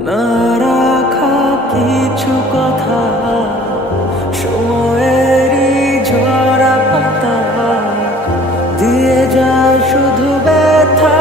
না রাখা কিছু কথা সময়েরই যা শুধু ব্যথা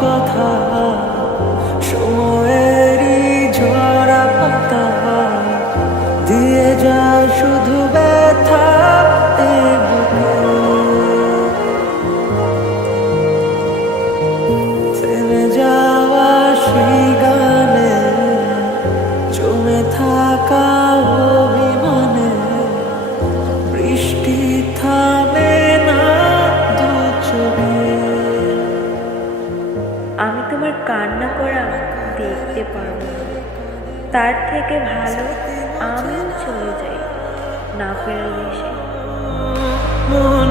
কথা সময়েরই ঝরা পাতা দিয়ে শুধু যাওয়া সেই গানে জমে থাকা কান্না করা দেখতে পারব তার থেকে ভালো আমি চলে যাই না ফেরার দেশে। মন